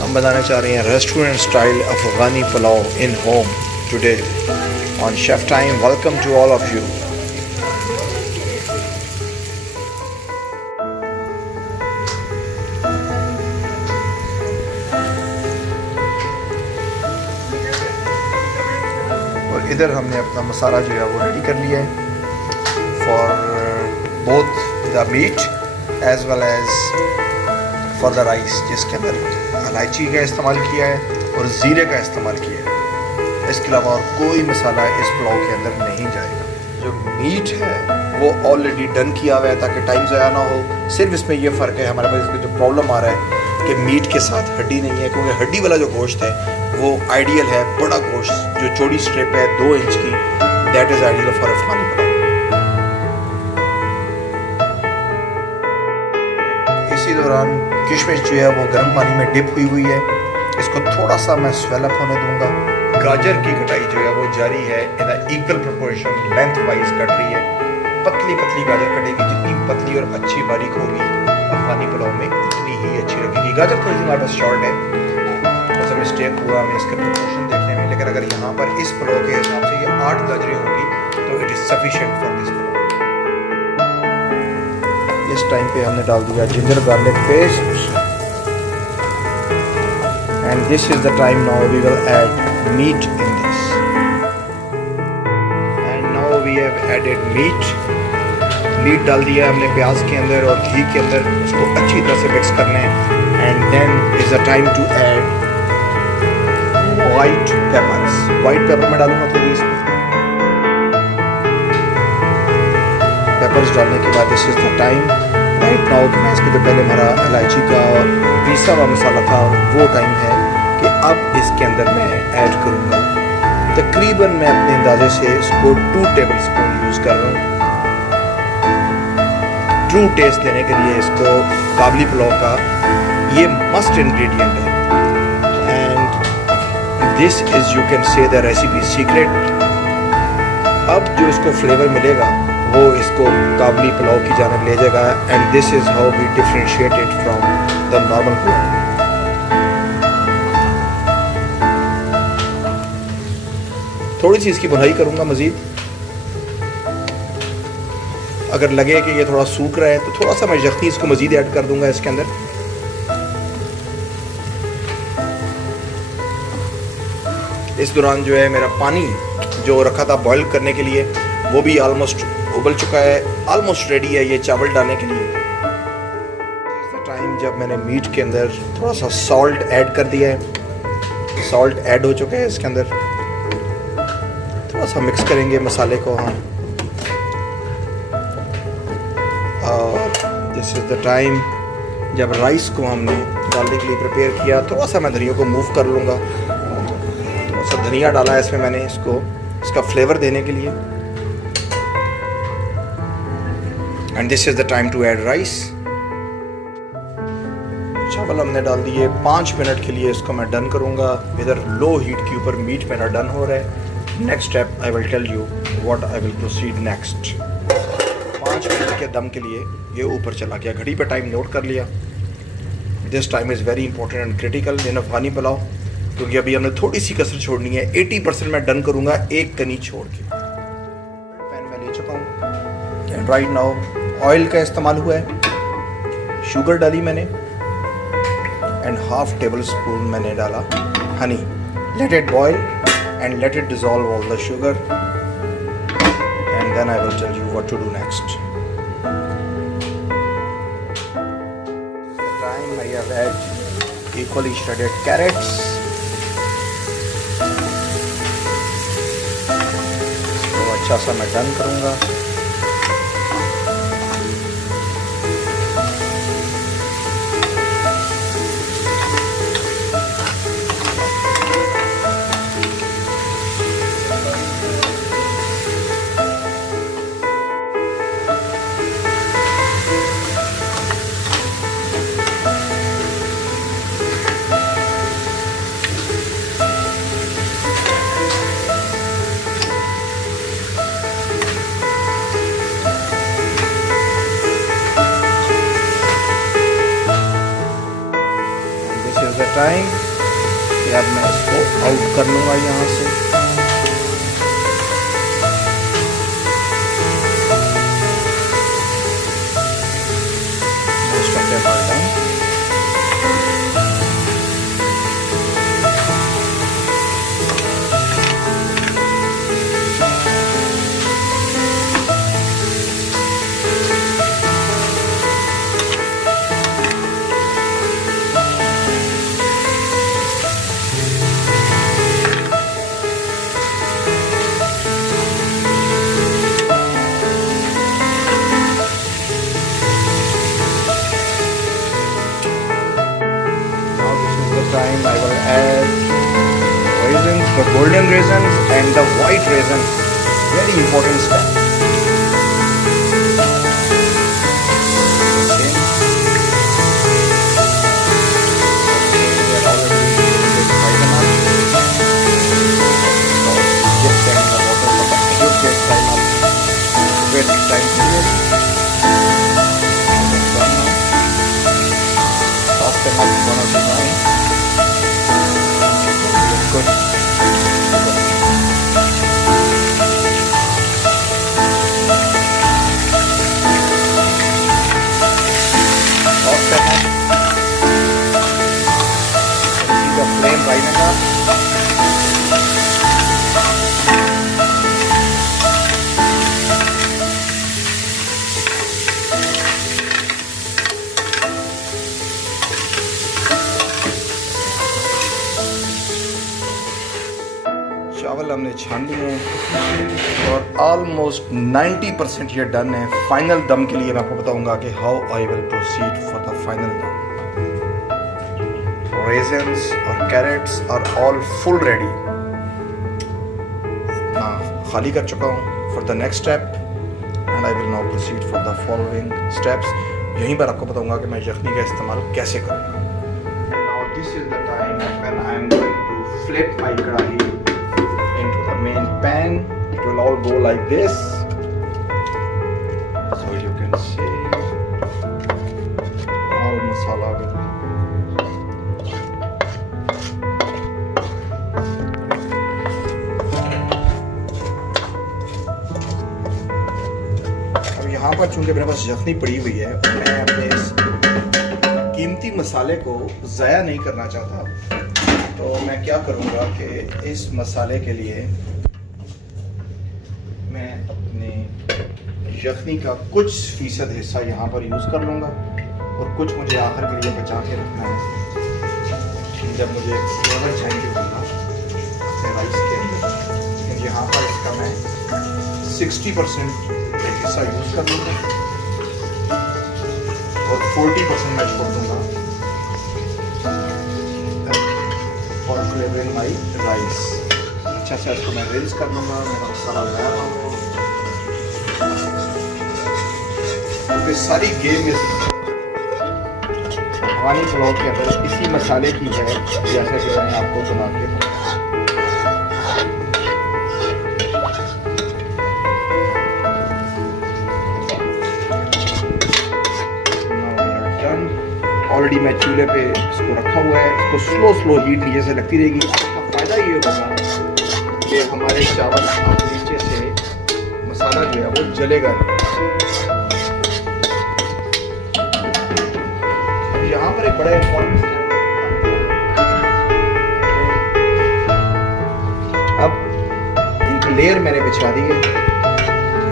हम बनाने चाह रहे हैं restaurant style Afghani pulao in home today on chef time. Welcome to all of you. और इधर हमने अपना मसाला जो है वो रेडी कर लिया है for both the meat as well as for the rice, जिसके अंदर इलायची का इस्तेमाल किया है और ज़ीरे का इस्तेमाल किया है। इसके अलावा और कोई मसाला इस पुलाव के अंदर नहीं जाएगा। जो मीट है वो ऑलरेडी डन किया हुआ है ताकि टाइम ज़ाया ना हो। सिर्फ इसमें ये फ़र्क है हमारे पास इसमें जो प्रॉब्लम आ रहा है कि मीट के साथ हड्डी नहीं है, क्योंकि हड्डी वाला जो गोश्त है वो आइडियल है। बड़ा गोश्त जो चौड़ी स्ट्रिप है 2 इंच की, दैट इज़ आइडियल फॉर अफगानी पुलाव। इसी दौरान किशमिश जो है वो गर्म पानी में डिप हुई है। इसको थोड़ा सा मैं स्वेलअप होने दूंगा। गाजर की कटाई जो है वो जारी है, in equal proportion length wise cut रही है। पतली पतली गाजर कटेगी, जितनी पतली और अच्छी बारीक होगी अफगानी पुलाव में उतनी ही अच्छी लगेगी। गाजर थोड़ी सी हमारे पास शॉर्ट है, तो मिस्टेक हुआ हमें इसके प्रोपोर्शन देखने में, लेकिन अगर यहाँ पर इस पुलाव के हिसाब से ये 8 गाजरें होंगी तो it is sufficient for this pulao. इस टाइम पे हमने डाल दिया ginger garlic paste and this is the time now we will add meat in this and now we have added meat डाल दिया हमने प्याज के अंदर और घी के अंदर। उसको अच्छी तरह से मिक्स करना है and then is the time to add white pepper मैं डालूंगा थोड़ी इसमें। पेपर्स डालने के बाद this is the time right now कि मैं इसके जो पहले हमारा इलायची का पीसा हुआ मसाला था वो टाइम है कि अब इसके अंदर मैं ऐड करूँगा। तकरीबन मैं अपने अंदाजे से इसको 2 टेबल स्पून यूज़ कर रहा हूँ। ट्रू टेस्ट देने के लिए इसको काबली पुलाव का ये मस्ट इंग्रेडिएंट है and this is you can say the recipe secret. अब जो इसको फ्लेवर मिलेगा वो इसको काबली पुलाव की जानब ले जाएगा and this is how we differentiate it from the normal pulao. थोड़ी सी इसकी बुनाई करूंगा मज़ीद। अगर लगे कि ये थोड़ा सूख रहा है तो थोड़ा सा मैं यखनी इसको मज़ीद ऐड कर दूंगा इसके अंदर। इस दौरान जो है मेरा पानी जो रखा था बॉईल करने के लिए वो भी ऑलमोस्ट उबल चुका है, ऑलमोस्ट रेडी है ये चावल डालने के लिए। टाइम जब मैंने मीट के अंदर थोड़ा सा सॉल्ट ऐड कर दिया है, सॉल्ट ऐड हो चुका है इसके अंदर। थोड़ा सा मिक्स करेंगे मसाले को हम और दिस इज़ द टाइम जब राइस को हमने डालने के लिए प्रिपेयर किया। थोड़ा सा मैं धनिया को मूव कर लूँगा, थोड़ा सा धनिया डाला है इसमें मैंने इसका फ्लेवर देने के लिए। And this is the time to add rice. चावल हमने डाल दिए। 5 मिनट के लिए इसको मैं डन करूंगा। इधर लो हीट के ऊपर मीट मेरा डन हो रहा है। Next step I will tell you what I will proceed next. 5 minute के दम के लिए ये ऊपर चला गया। घड़ी पे टाइम नोट कर लिया। This time is very important and critical in Afghani pulao, क्योंकि अभी हमने थोड़ी सी कसर छोड़नी है। 80% मैं डन करूंगा एक कनी छोड़ के। पैन में ले चुका हूँ एंड राइट नाउ ऑयल का इस्तेमाल हुआ है। शुगर डाली मैंने एंड हाफ टेबल स्पून मैंने डाला honey. Let it boil and let it dissolve all the sugar and then I will tell you what to do next. Time I have add equally shredded carrots. इसको अच्छा सा मैं done करूँगा। Time कि अब मैं इसको आउट कर लूँगा यहाँ से। Most of them are done. Time I will add raisins, the golden raisins and the white raisins. Very important step. Good. Flame rising up. चावल हमने छान लिए हैं और ऑलमोस्ट 90% ये डन है। फाइनल दम के लिए मैं आपको बताऊंगा कि how I will proceed for the final dum. Raisins और carrots are all full ready. मैं खाली कर चुका हूँ for the next step and I will now proceed for the following steps. यहीं पर आपको बताऊंगा कि मैं यखनी का इस्तेमाल कैसे करूँगा। Now this is the time when I am going to flip my kadhai into the main pan. It will all go like this, so you can see all masala will अब यहाँ पर चूंकि मेरे पास यखनी पड़ी हुई है और मैं अपने इस कीमती मसाले को ज़ाया नहीं करना चाहता, तो मैं क्या करूँगा कि इस मसाले के लिए मैं अपने यखनी का कुछ फीसद हिस्सा यहाँ पर यूज़ कर लूँगा और कुछ मुझे आखिर के लिए बचा के रखना है जब मुझे फ्लेवर चाहिए होगा अपने राइस के लिए। लेकिन यहाँ पर इसका मैं 60% हिस्सा यूज़ कर लूँगा और 40% मैं छोड़ दूँगा फ्लेवरिंग माई राइस। अच्छा से इसको मैं रिंस कर लूँगा। मेरा मसाला तैयार हो क्योंकि सारी गेम इस अफगानी पुलाव के अंदर इसी मसाले की है, जैसे कि मैंने आपको बना के ऑलरेडी मैं चूल्हे पे इसको रखा हुआ है। इसको स्लो हीट नीचे से लगती रहेगी। इसका फ़ायदा ये होगा कि हमारे चावल नीचे से मसाला जो है वो जलेगा नहीं। अब यहाँ पर एक बड़ा इम्पोर्टेंट अब एक लेयर मैंने बिछा दी है।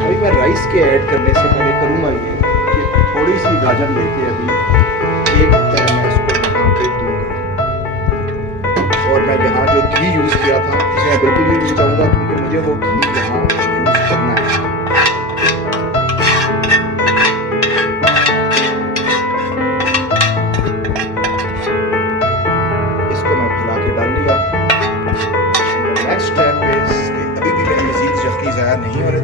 अभी मैं राइस के ऐड करने से पहले करूँगा ये कि थोड़ी सी गाजर लेके अभी एक मैं इसको यहाँ पे दूंगा और मैं यहाँ जो घी यूज़ किया था उसे मैं बिल्कुल भी नहीं चाहूँगा क्योंकि मुझे वो घी यहाँ यूज़ करना है। इसको मैं खिला के डाल दिया। नेक्स्ट स्टेप इज कि अभी भी मेरी मज़ीद यखनी ज़ाया नहीं हो रही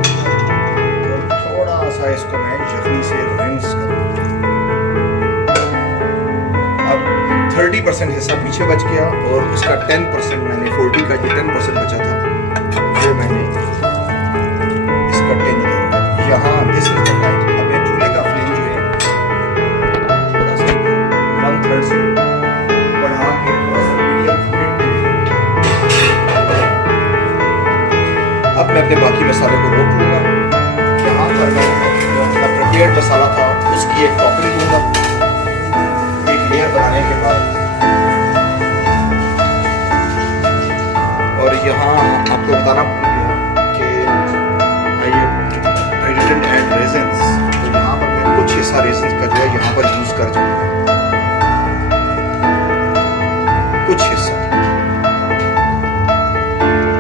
तो थोड़ा सा इसको मैं यखनी से रिंस करूँगा। 30% हिस्सा पीछे बच गया और इसका 10% मैंने 40 का जो 10% बचा था वो मैंने इसका 10 दिया। यहाँ दिस इज द टाइम अपने चूल्हे का फ्लेम जो है थोड़ा सा 1/3 से बढ़ा के मैं अपने बाकी मसाले को रोक लूँगा। यहाँ पर मैं जो अपना प्रिपेयर्ड मसाला था उसकी एक टॉपिंग दूँगा एक लेयर बनाने के बाद। और यहाँ आपको बताना भूल गया कि आई डिडंट ऐड रेज़न्स, तो यहाँ पर मैं कुछ हिस्सा रेज़न्स का जो है यहाँ पर यूज़ कर दूँगा, कुछ हिस्सा।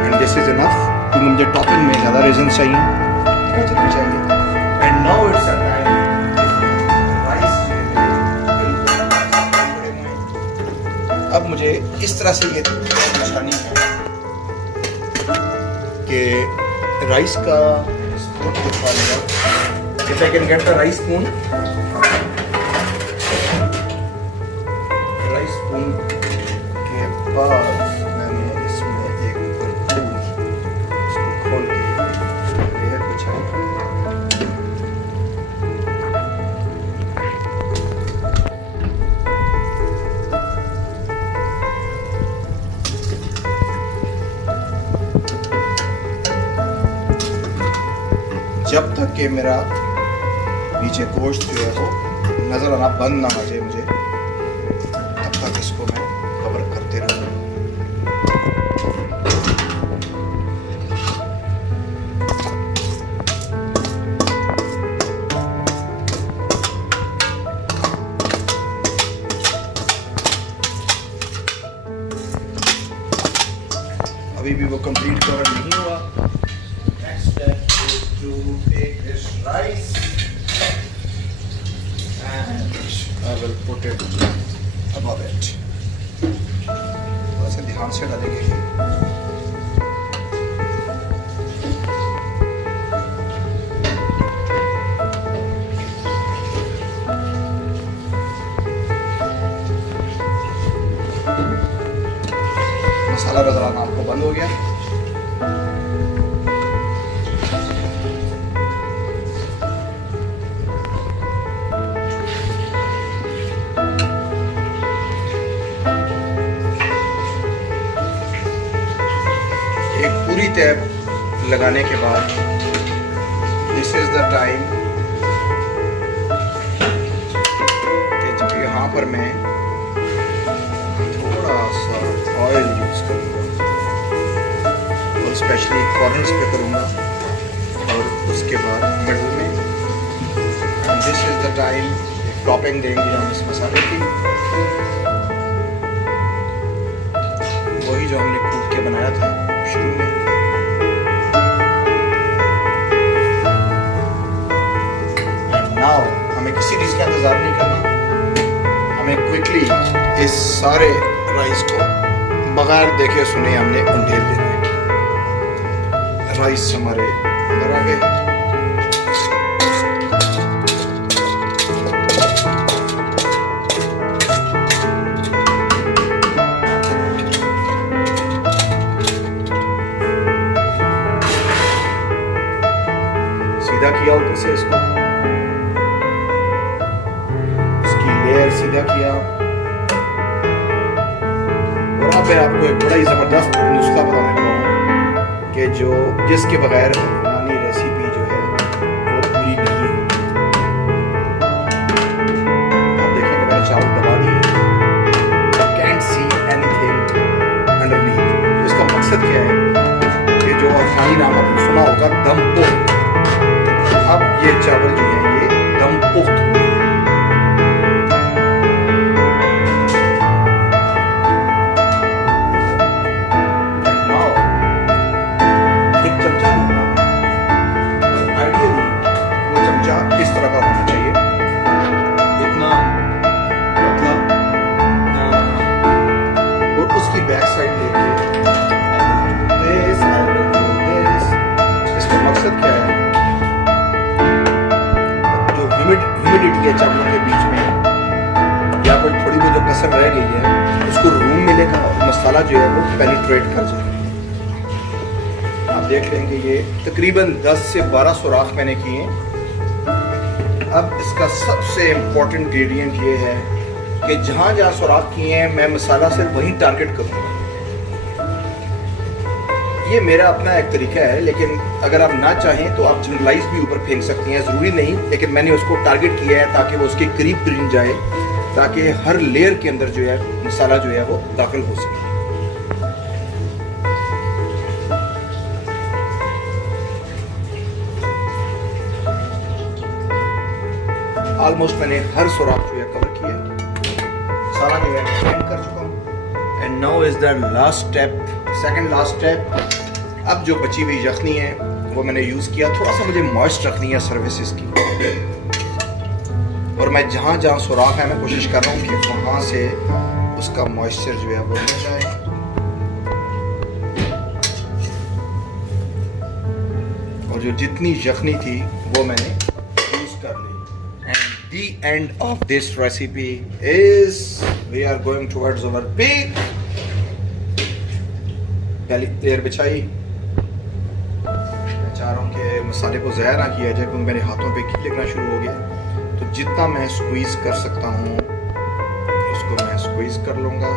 एंड दिस इज इनफ, क्योंकि मुझे टॉपिंग में ज़्यादा रेज़न्स चाहिए, गाजर भी चाहिए। And now it's a time rice. अब मुझे इस तरह से ये निशानी है कि राइस का स्पून दिखा लेगा। If I can get the rice spoon, rice spoon के बाद मैंने इसमें एक भरपूर इसको खोल के लेयर बिछाई। जब तक कि मेरा नीचे गोश्त जो है वो नज़र आना बंद ना आ जाए मुझे, तब तक इसको मैं कवर करते रहूँगा। अभी भी वो कंप्लीट कवर नहीं हुआ। Next step is to take this rice and I will put it above it. थोड़ा सा ध्यान से डालेंगे। मसाला नजर आना आपको बंद हो गया। पूरी तैब लगाने के बाद दिस इज द टाइम कि जब यहाँ पर मैं थोड़ा सा ऑयल यूज़ करूँगा और स्पेशली कॉर्नर्स पे करूँगा और उसके बाद मिडल में। This is the time topping देंगे हम इस मसाले की, वही जो हमने कूट के बनाया था शुरू में। नाउ हमें किसी चीज़ का इंतज़ार नहीं करना, हमें क्विकली इस सारे राइस को बगैर देखे सुने हमने उंडेल देना है। राइस हमारे अंदर आ गए। सीधा किया ऊपर से इसको, इसकी लेयर सीधा किया। और अब मैं आपको एक बड़ा ही जबरदस्त नुस्खा बताने लगा हूँ कि जो जिसके बगैर अफगानी रेसिपी जो है वो पूरी नहीं है। आप देखेंगे मैंने चावल दबा दिए, कैंट सी एनीथिंग अंडरनीथ। इसका मकसद क्या है कि जो अफगानी नाम आपने सुना होगा दम पोख्त, अब ये चावल जो है ये दम पुख्त हुए हैं। एक चमचा लूंगा, आइडियली वो चमचा इस तरह का होना चाहिए, इतना पतला, और उसकी बैक साइड लेके इसका मकसद क्या है, ह्यूमिडिटी है चावलों के बीच में या कोई थोड़ी बहुत जो कसर रह गई है उसको रूम मिलेगा और मसाला जो है वो पेनिट्रेट कर जाएगा। आप देख लेंगे ये तकरीबन 10 से 12 सुराख मैंने किए। अब इसका सबसे इम्पोर्टेंट इंग्रेडिएंट ये है कि जहाँ जहाँ सुराख किए हैं मैं मसाला सिर्फ वहीं टारगेट करूँगा। ये मेरा अपना एक तरीका है, लेकिन अगर आप ना चाहें तो आप जनरलाइज भी ऊपर फेंक सकती हैं, ज़रूरी नहीं। लेकिन मैंने उसको टारगेट किया है ताकि वो उसके करीब जाए, ताकि हर लेयर के अंदर जो है मसाला जो है वो दाखिल हो सके। ऑलमोस्ट मैंने हर सुराख जो है कवर किया, मसाला जो है एड कर चुका हूँ। And now is the last step, second last step. अब जो बची हुई यखनी है वो मैंने यूज़ किया, थोड़ा सा मुझे मॉइस्ट रखनी है सर्विसेज की, और मैं जहाँ जहाँ सुराख है मैं कोशिश कर रहा हूँ कि वहाँ से उसका मॉइस्चर जो है वो मिल जाए। और जो जितनी यखनी थी वो मैंने यूज़ कर ली। The end of this recipe is we are going towards our peak. पहली लेयर बिछाई। मैं चाह रहा हूँ कि मसाले को ज़ाया ना किया जाए, क्योंकि मेरे हाथों पे कील लगना शुरू हो गया। तो जितना मैं स्क्वीज़ कर सकता हूँ उसको मैं स्क्वीज़ कर लूँगा।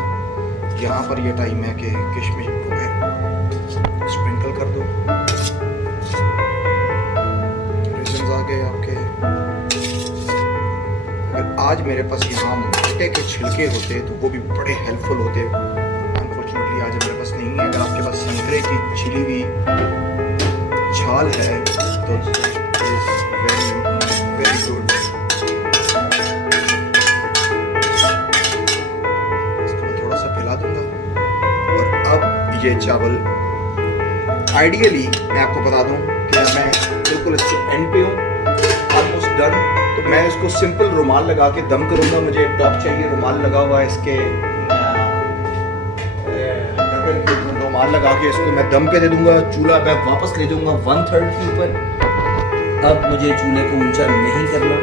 यहाँ पर ये टाइम है कि किशमिश को स्प्रिंकल कर दो। रेज़न्स आ गए आपके। आज मेरे पास यहाँ मक्के के छिलके होते तो वो भी बड़े हेल्पफुल होते। अनफॉर्चुनेटली आज मेरे पास नहीं है। अगर आपके पास संतरे की छिली हुई छाल है तो वेरी वेरी गुड। इसको मैं थोड़ा सा फैला दूंगा। और अब ये चावल आइडियली मैं आपको बता दूं कि मैं बिल्कुल इसके एंड पे हूँ, ऑलमोस्ट डन। तो मैं इसको सिंपल रुमाल लगा के दम करूंगा। मुझे टॉप चाहिए रुमाल लगा हुआ, इसके रुमाल लगा के इसको मैं दम पे दे दूंगा। चूल्हा मैं वापस ले जाऊंगा 1/3 के ऊपर। अब मुझे चूल्हे को ऊंचा नहीं करना,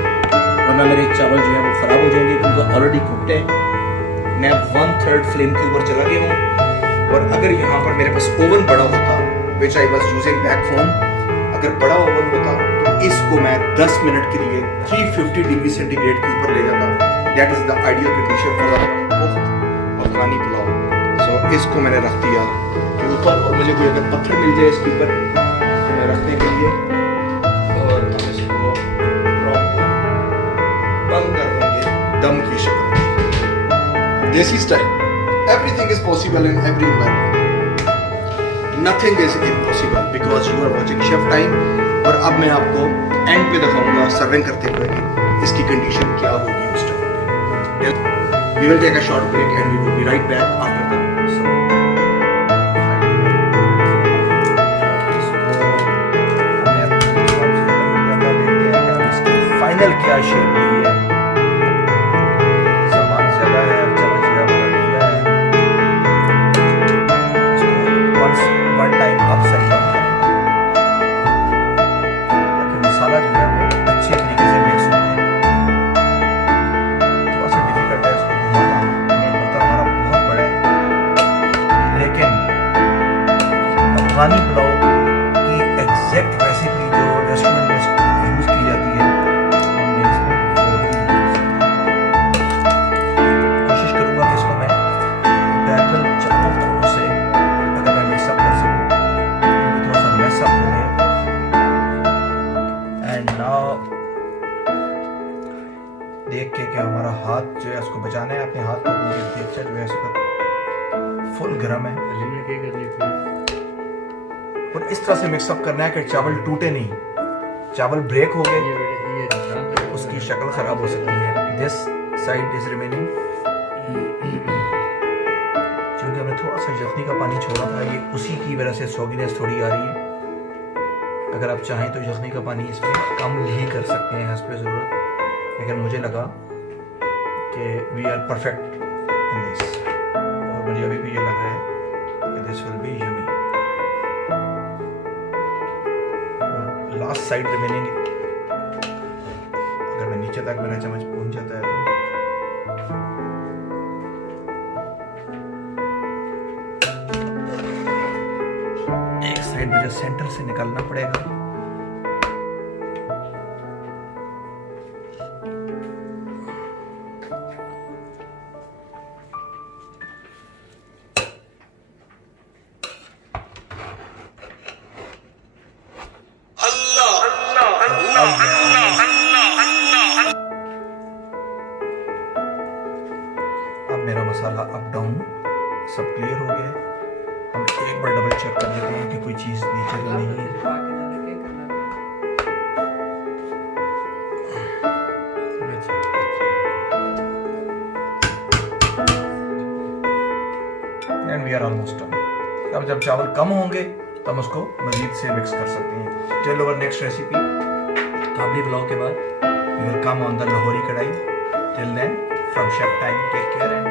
वरना मेरे चावल जो है वो खराब हो जाएंगे, क्योंकि ऑलरेडी कुकड है। मैं 1/3 फ्लेम के ऊपर चला गया हूँ। और अगर यहाँ पर मेरे पास ओवन बड़ा होता, which I was using back home, अगर बड़ा ओवन होता तो इसको मैं 10 मिनट के लिए 350 डिग्री सेंटीग्रेड के ऊपर ले जाता। That is the ideal condition for the Afghani pulao. So इसको मैंने रख दिया के ऊपर, और मुझे कोई अगर पत्थर मिल जाए इसके ऊपर रखने के लिए, और हम इसको प्रॉपर बंद कर देंगे दम की शक्ल। देसी style. Everything is possible in every environment. Nothing is impossible because you are watching Chef Time। और अब मैं आपको एंड पे दिखाऊंगा सर्विंग करते हुए कि इसकी कंडीशन क्या होगी उस टाइम पे। We will take a short break and we will be right back after the final क्या शेप हुई है। सामान ज्यादा है, चम्मच जो है हमारा ढीला है। One time up set down करें ताकि मसाला जो है वो अच्छे तरीके से मिक्स हो जाए। थोड़ा सा डिफिकल्ट है इसको घुमाना, बर्तन हमारा बहुत बड़ा है। लेकिन अफगानी पुलाव की एग्जैक्ट रेसिपी जो रेस्टोरेंट में यूज़ की जाती है, हमने इसमें कोशिश करूँगा कि इसको मैं डायरेक्ट चप्पू से अगर मैं मिक्सअप कर सकूँ, थोड़ा सा मिक्सअप हो गया। एंड नाउ देख के कि हमारा हाथ जो है उसको बचाना है, अपने हाथ को पूरी देखकर जो है इसको फुल गर्म है, और इस तरह से मिक्सअप करना है कि चावल टूटे नहीं। चावल ब्रेक हो गए तो उसकी शक्ल खराब हो सकती है। दिस साइड इज रिमेनिंग, क्योंकि हमने थोड़ा सा यखनी का पानी छोड़ा था, ये उसी की वजह से सॉगिनेस थोड़ी आ रही है। अगर आप चाहें तो यखनी का पानी इसमें कम भी कर सकते हैं हस्ब ज़रूरत, लेकिन मुझे लगा कि we are perfect in this, और मुझे अभी भी ये लग रहा है कि this will be yummy. Last side remaining, अगर मैं नीचे तक मेरा चम्मच पहुंच जाता है तो एक साइड मुझे सेंटर से निकालना पड़ेगा। अप डाउन सब क्लियर हो गया है। हम एक बार डबल चेक कर लेते हैं कि कोई चीज़ नीचे तो नहीं है। And we are almost done. अब जब चावल कम होंगे तो हम उसको मजीद से मिक्स कर सकते हैं। चलो over next recipe. Kabuli pulao के बाद we will come on the Lahori kadhai. Till then from chef time, take care and